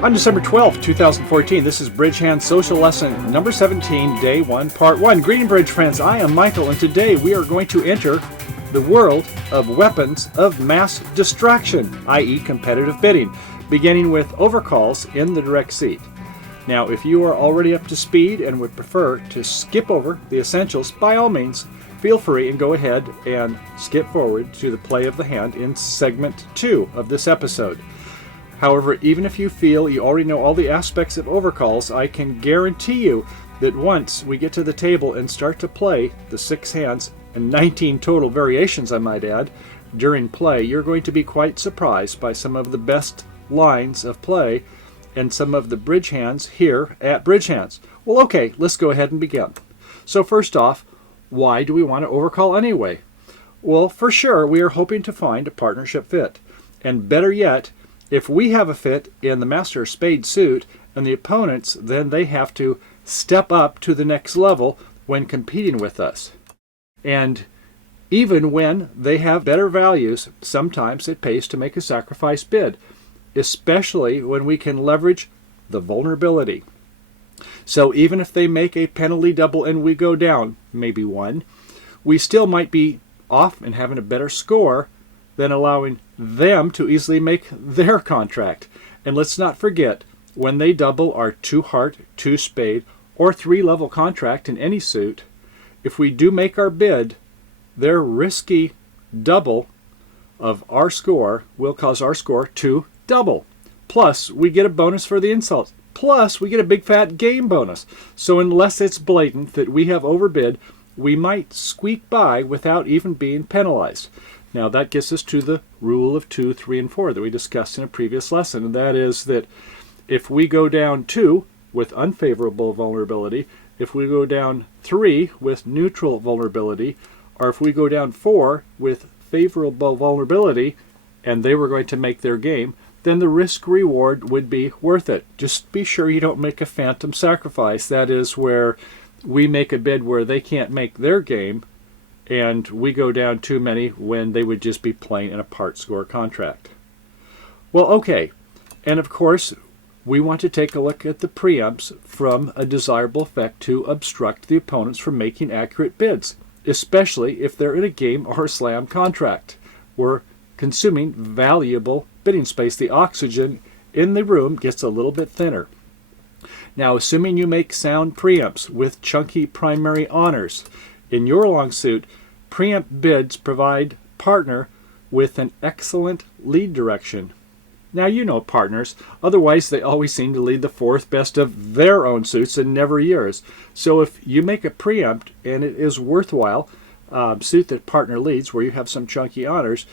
On December 12th, 2014, this is Bridge Hand Social Lesson number 17, Day 1, Part 1. Greeting, Bridge friends. I am Michael, and today we are going to enter the world of weapons of mass distraction, i.e. competitive bidding, beginning with overcalls in the direct seat. Now, if you are already up to speed and would prefer to skip over the essentials, by all means, feel free and go ahead and skip forward to the play of the hand in segment 2 of this episode. However, even if you feel you already know all the aspects of overcalls, I can guarantee you that once we get to the table and start to play the 6 hands, and 19 total variations I might add, during play, you're going to be quite surprised by some of the best lines of play and some of the bridge hands here at Bridge Hands. Well, okay, let's go ahead and begin. So first off, why do we want to overcall anyway? Well, for sure, we are hoping to find a partnership fit. And better yet, if we have a fit in the master spade suit and the opponents, then they have to step up to the next level when competing with us. And even when they have better values, sometimes it pays to make a sacrifice bid, especially when we can leverage the vulnerability. So even if they make a penalty double and we go down, maybe one, we still might be off and having a better score than allowing them to easily make their contract. And let's not forget, when they double our 2 heart, 2 spade, or 3 level contract in any suit, if we do make our bid, their risky double of our score will cause our score to double. Plus, we get a bonus for the insult. Plus, we get a big fat game bonus. So unless it's blatant that we have overbid, we might squeak by without even being penalized. Now that gets us to the rule of 2, 3, and 4 that we discussed in a previous lesson, and that is that if we go down 2 with unfavorable vulnerability, if we go down 3 with neutral vulnerability, or if we go down 4 with favorable vulnerability, and they were going to make their game, then the risk-reward would be worth it. Just be sure you don't make a phantom sacrifice. That is where we make a bid where they can't make their game, and we go down too many when they would just be playing in a part score contract. Well, okay, and of course, we want to take a look at the preempts from a desirable effect to obstruct the opponents from making accurate bids, especially if they're in a game or a slam contract. We're consuming valuable bidding space. The oxygen in the room gets a little bit thinner. Now, assuming you make sound preempts with chunky primary honors, in your long suit, preempt bids provide partner with an excellent lead direction. Now, you know partners, otherwise they always seem to lead the 4th best of their own suits and never yours. So if you make a preempt and it is worthwhile, suit that partner leads where you have some chunky honors.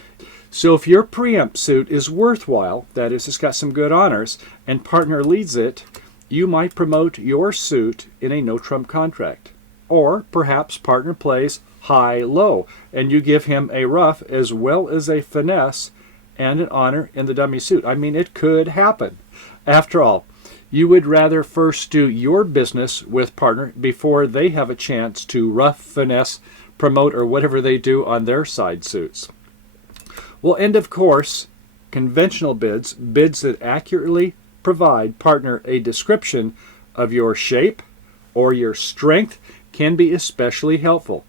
So if your preempt suit is worthwhile, that is, it's got some good honors, and partner leads it, you might promote your suit in a no-trump contract. Or perhaps partner plays high-low, and you give him a ruff as well as a finesse and an honor in the dummy suit. I mean, it could happen. After all, you would rather first do your business with partner before they have a chance to ruff, finesse, promote, or whatever they do on their side suits. Well, and of course, conventional bids, bids that accurately provide partner a description of your shape or your strength, can be especially helpful.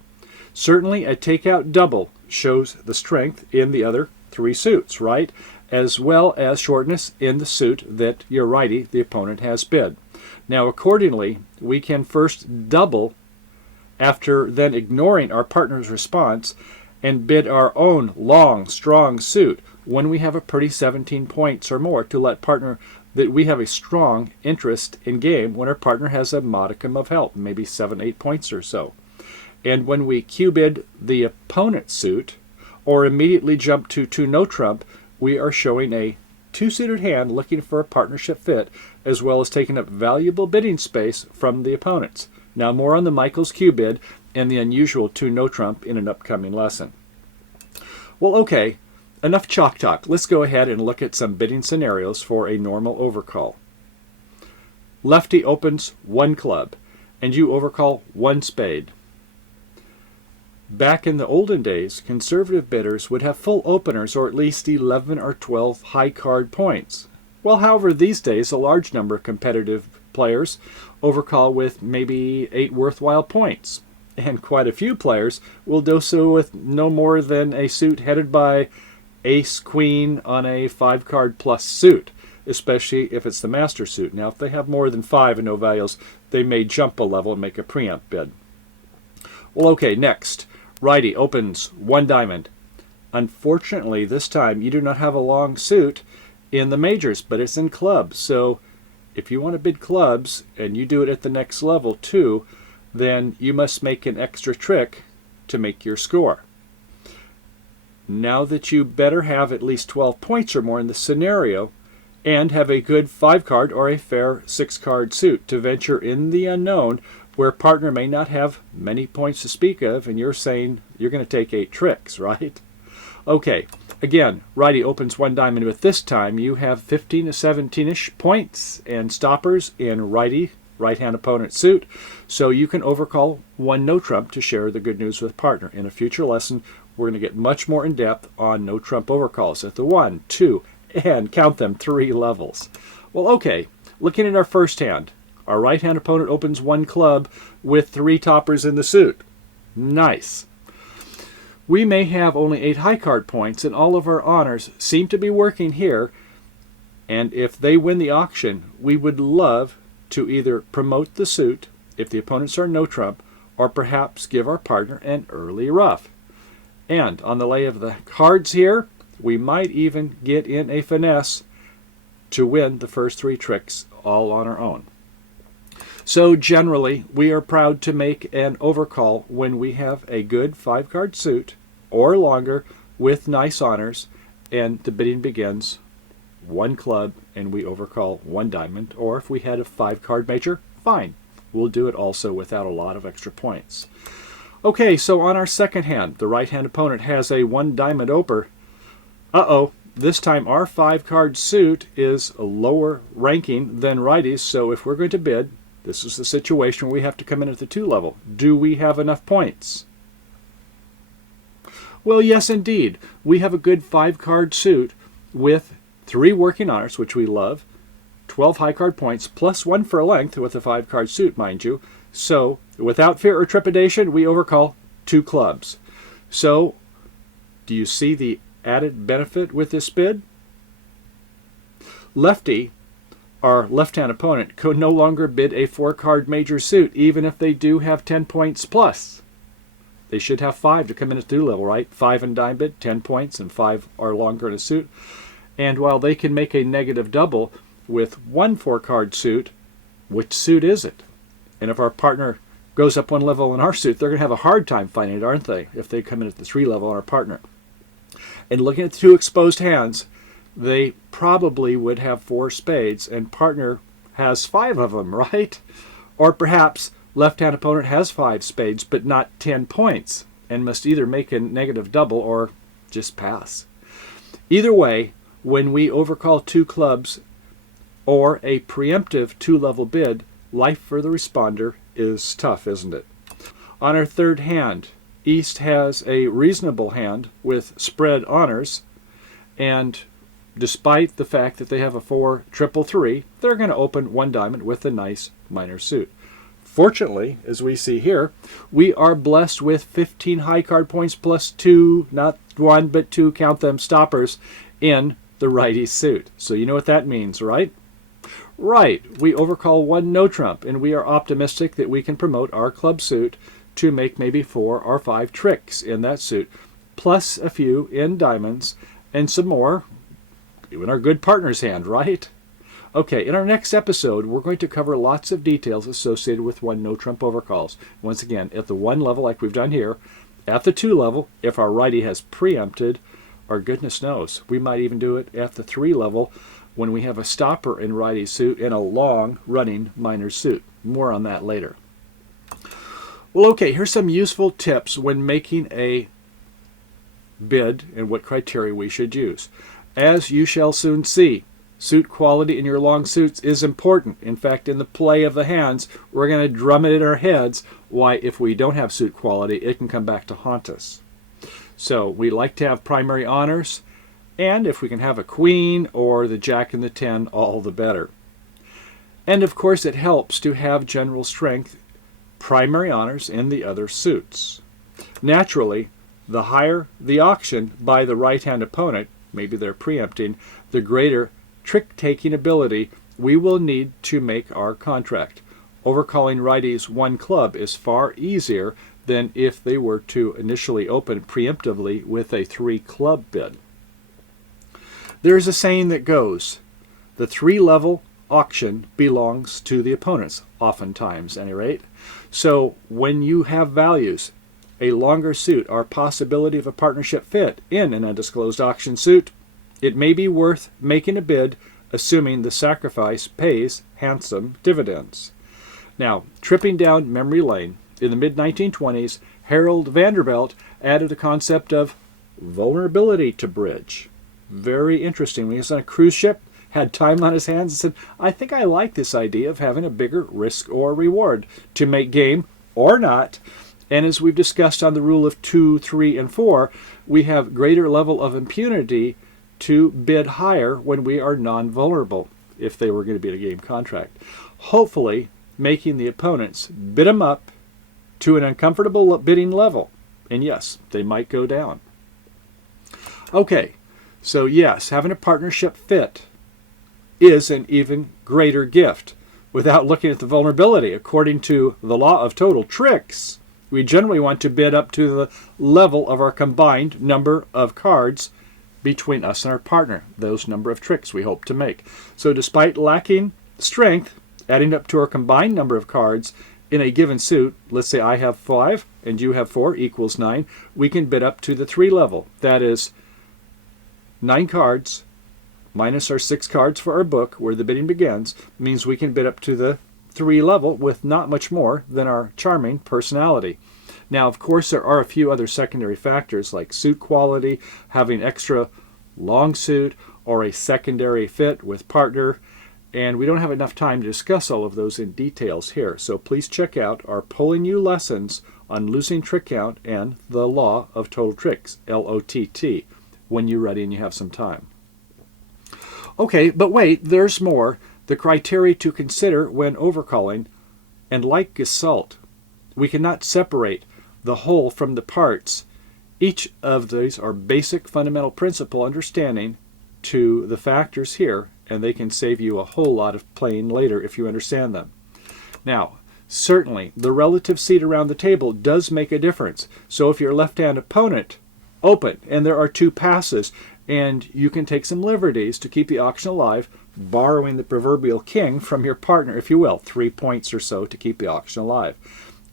Certainly a takeout double shows the strength in the other 3 suits, right? As well as shortness in the suit that your righty, the opponent, has bid. Now accordingly, we can first double after then ignoring our partner's response and bid our own long, strong suit when we have a pretty 17 points or more to let partner that we have a strong interest in game when our partner has a modicum of help, maybe 7, 8 points or so. And when we Q-bid the opponent suit, or immediately jump to 2 no trump, we are showing a 2-suited hand looking for a partnership fit, as well as taking up valuable bidding space from the opponents. Now more on the Michael's Q-bid and the unusual 2 no trump in an upcoming lesson. Well, okay. Enough chalk talk. Let's go ahead and look at some bidding scenarios for a normal overcall. Lefty opens 1 club, and you overcall 1 spade. Back in the olden days, conservative bidders would have full openers or at least 11 or 12 high card points. Well, however, these days, a large number of competitive players overcall with maybe 8 worthwhile points. And quite a few players will do so with no more than a suit headed by ace queen on a 5-card plus suit, especially if it's the master suit. Now, if they have more than 5 and no values, they may jump a level and make a preempt bid. Well, okay, next. Righty opens 1 diamond. Unfortunately, this time you do not have a long suit in the majors, but it's in clubs. So if you want to bid clubs and you do it at the next level too, then you must make an extra trick to make your score. Now that you better have at least 12 points or more in the scenario and have a good 5-card or a fair 6-card suit to venture in the unknown where partner may not have many points to speak of and you're saying you're going to take 8 tricks, right? Okay, again, righty opens 1 diamond, but this time you have 15 to 17-ish points and stoppers in righty, right-hand opponent suit, so you can overcall 1 no trump to share the good news with partner. In a future lesson, we're going to get much more in-depth on no trump overcalls at the 1, 2, and count them 3 levels. Well, okay, looking at our first hand, our right-hand opponent opens 1 club with 3 toppers in the suit. Nice. We may have only 8 high card points, and all of our honors seem to be working here, and if they win the auction, we would love to either promote the suit if the opponents are no trump, or perhaps give our partner an early ruff. And on the lay of the cards here, we might even get in a finesse to win the first 3 tricks all on our own. So generally, we are proud to make an overcall when we have a good 5-card suit or longer with nice honors, and the bidding begins 1 club and we overcall 1 diamond, or if we had a 5-card major, fine. We'll do it also without a lot of extra points. Okay, so on our second hand, the right-hand opponent has a 1 diamond oper. Uh-oh, this time our 5-card suit is a lower ranking than righties, so if we're going to bid, this is the situation where we have to come in at the 2 level. Do we have enough points? Well, yes, indeed. We have a good 5-card suit with 3 working honors, which we love, 12 high card points, plus 1 for length with a 5-card suit, mind you. So, without fear or trepidation, we overcall 2 clubs. So, do you see the added benefit with this bid? Lefty, our left-hand opponent, could no longer bid a 4-card major suit, even if they do have 10 points plus. They should have 5 to come in at 2 level, right? 5 in dime bid, 10 points, and 5 are longer in a suit. And while they can make a negative double with 1 4-card suit, which suit is it? And if our partner goes up 1 level in our suit, they're going to have a hard time finding it, aren't they, if they come in at the 3 level on our partner. And looking at the 2 exposed hands, they probably would have 4 spades, and partner has 5 of them, right? Or perhaps left-hand opponent has 5 spades, but not 10 points, and must either make a negative double or just pass. Either way, when we overcall 2 clubs or a preemptive 2-level bid, life for the responder is tough, isn't it? On our third hand, East has a reasonable hand with spread honors, and despite the fact that they have a 4 triple 3, they're going to open 1 diamond with a nice minor suit. Fortunately, as we see here, we are blessed with 15 high card points plus 2, not 1, but 2, count them, stoppers in the righty suit. So you know what that means, right? Right, we overcall 1 no trump, and we are optimistic that we can promote our club suit to make maybe 4 or 5 tricks in that suit, plus a few in diamonds, and some more in our good partner's hand, right? Okay, in our next episode, we're going to cover lots of details associated with 1 no trump overcalls. Once again, at the 1 level like we've done here, at the 2 level, if our righty has preempted, or goodness knows, we might even do it at the 3 level when we have a stopper in righty suit and a long running minor suit. More on that later. Well, okay, here's some useful tips when making a bid and what criteria we should use. As you shall soon see, suit quality in your long suits is important. In fact, in the play of the hands, we're going to drum it in our heads why if we don't have suit quality, it can come back to haunt us. So we like to have primary honors And if we can have a queen or the jack and the 10, all the better. And of course it helps to have general strength, primary honors in the other suits. Naturally, the higher the auction by the right-hand opponent, maybe they're preempting, the greater trick-taking ability we will need to make our contract. Overcalling righties one club is far easier than if they were to initially open preemptively with a 3-club bid. There's a saying that goes, the 3-level auction belongs to the opponents, oftentimes at any rate. So when you have values, a longer suit or possibility of a partnership fit in an undisclosed auction suit, it may be worth making a bid, assuming the sacrifice pays handsome dividends. Now, tripping down memory lane, in the mid-1920s, Harold Vanderbilt added the concept of vulnerability to bridge. Very interesting. When he was on a cruise ship, had time on his hands, and said, I think I like this idea of having a bigger risk or reward to make game or not. And as we've discussed on the rule of 2, 3, and 4, we have greater level of impunity to bid higher when we are non-vulnerable, if they were going to be in a game contract. Hopefully, making the opponents bid them up to an uncomfortable bidding level. And yes, they might go down. Okay, so yes, having a partnership fit is an even greater gift. Without looking at the vulnerability, according to the law of total tricks, we generally want to bid up to the level of our combined number of cards between us and our partner, those number of tricks we hope to make. So despite lacking strength, adding up to our combined number of cards in a given suit, let's say I have 5 and you have 4 equals 9, we can bid up to the 3 level. That is 9 cards minus our 6 cards for our book, where the bidding begins, means we can bid up to the 3 level with not much more than our charming personality. Now, of course, there are a few other secondary factors like suit quality, having extra long suit, or a secondary fit with partner, and we don't have enough time to discuss all of those in details here. So please check out our Pulling You lessons on losing trick count and the law of total tricks, LOTT, when you're ready and you have some time. Okay, but wait, there's more. The criteria to consider when overcalling, and like Gestalt, we cannot separate the whole from the parts. Each of these are basic fundamental principle understanding to the factors here, and they can save you a whole lot of playing later if you understand them. Now, certainly, the relative seat around the table does make a difference. So if your left-hand opponent open and there are 2 passes, and you can take some liberties to keep the auction alive, borrowing the proverbial king from your partner, if you will, 3 points or so to keep the auction alive.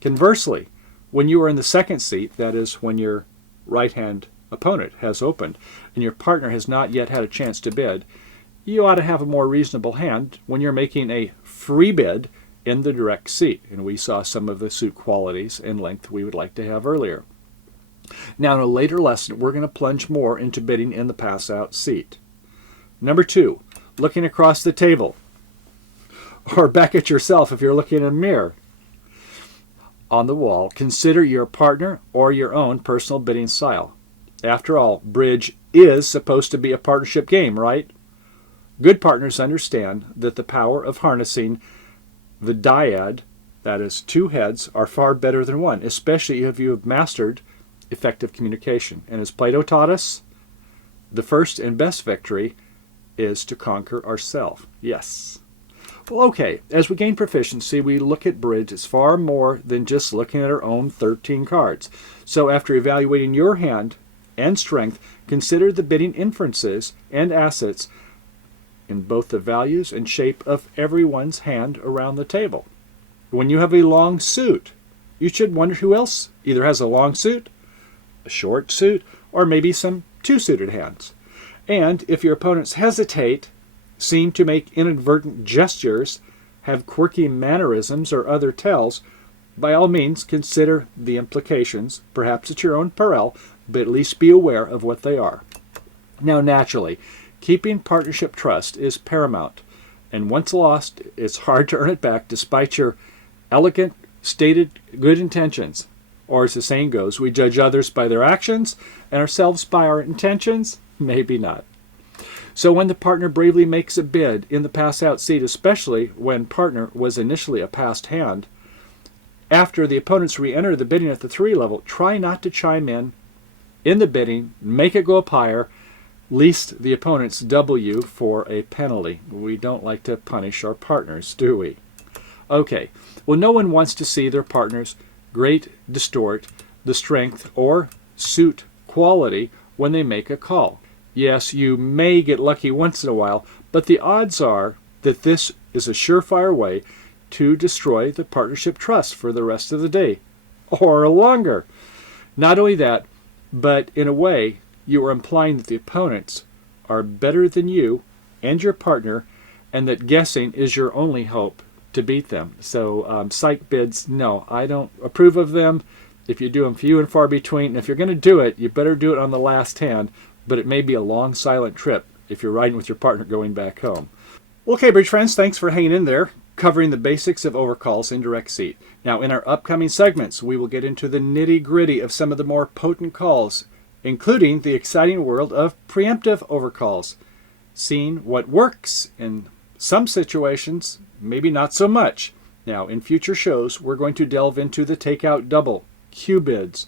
Conversely, when you are in the second seat, that is when your right-hand opponent has opened and your partner has not yet had a chance to bid, you ought to have a more reasonable hand when you're making a free bid in the direct seat. And we saw some of the suit qualities and length we would like to have earlier. Now, in a later lesson, we're going to plunge more into bidding in the pass-out seat. Number 2, looking across the table, or back at yourself if you're looking in a mirror. On the wall, consider your partner or your own personal bidding style. After all, bridge is supposed to be a partnership game, right? Good partners understand that the power of harnessing the dyad, that is 2 heads, are far better than 1, especially if you have mastered effective communication. And as Plato taught us, the first and best victory is to conquer ourselves. Yes. Well, okay, as we gain proficiency, we look at bridge as far more than just looking at our own 13 cards. So after evaluating your hand and strength, consider the bidding inferences and assets in both the values and shape of everyone's hand around the table. When you have a long suit, you should wonder who else either has a long suit, a short suit, or maybe some 2-suited hands. And if your opponents hesitate, seem to make inadvertent gestures, have quirky mannerisms or other tells, by all means consider the implications, perhaps at your own peril, but at least be aware of what they are. Now, naturally, keeping partnership trust is paramount, and once lost, it's hard to earn it back despite your elegant, stated good intentions. Or as the saying goes, we judge others by their actions and ourselves by our intentions? Maybe not. So when the partner bravely makes a bid in the pass-out seat, especially when partner was initially a passed hand, after the opponents re-enter the bidding at the 3 level, try not to chime in the bidding, make it go up higher, lest the opponents double you for a penalty. We don't like to punish our partners, do we? Okay, well, no one wants to see their partners great distort the strength or suit quality when they make a call. Yes, you may get lucky once in a while, but the odds are that this is a surefire way to destroy the partnership trust for the rest of the day or longer. Not only that, but in a way, you are implying that the opponents are better than you and your partner, and that guessing is your only hope to beat them. So psych bids, no, I don't approve of them. If you do them few and far between, and if you're going to do it, you better do it on the last hand, but it may be a long, silent trip if you're riding with your partner going back home. Okay, bridge friends, thanks for hanging in there, covering the basics of overcalls in direct seat. Now, in our upcoming segments, we will get into the nitty-gritty of some of the more potent calls, including the exciting world of preemptive overcalls, seeing what works in some situations, maybe not so much. Now, in future shows, we're going to delve into the takeout double, Q bids,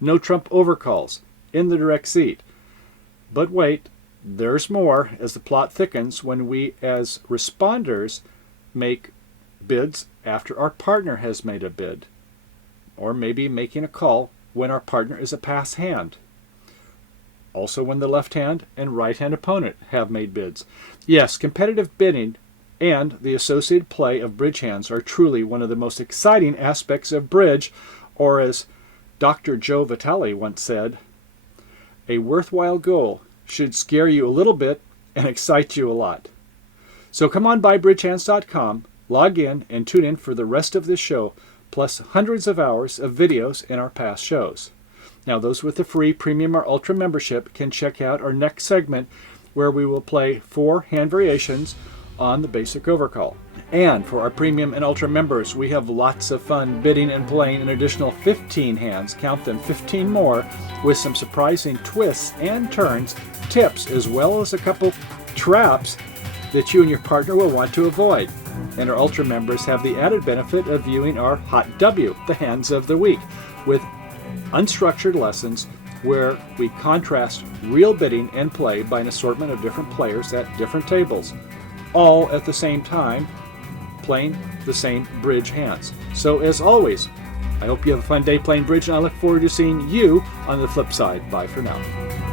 no trump overcalls in the direct seat. But wait, there's more as the plot thickens when we, as responders, make bids after our partner has made a bid, or maybe making a call when our partner is a pass hand. Also when the left hand and right hand opponent have made bids. Yes, competitive bidding and the associated play of bridge hands are truly one of the most exciting aspects of bridge, or as Dr. Joe Vitale once said, a worthwhile goal should scare you a little bit and excite you a lot. So come on by bridgehands.com, log in, and tune in for the rest of this show, plus hundreds of hours of videos in our past shows. Now, those with the free premium or ultra membership can check out our next segment where we will play 4 hand variations on the basic overcall. And for our premium and ultra members, we have lots of fun bidding and playing an additional 15 hands, count them, 15 more, with some surprising twists and turns, tips, as well as a couple traps that you and your partner will want to avoid. And our ultra members have the added benefit of viewing our Hot W, the hands of the week, with unstructured lessons where we contrast real bidding and play by an assortment of different players at different tables, all at the same time playing the same bridge hands. So as always, I hope you have a fun day playing bridge, and I look forward to seeing you on the flip side. Bye for now.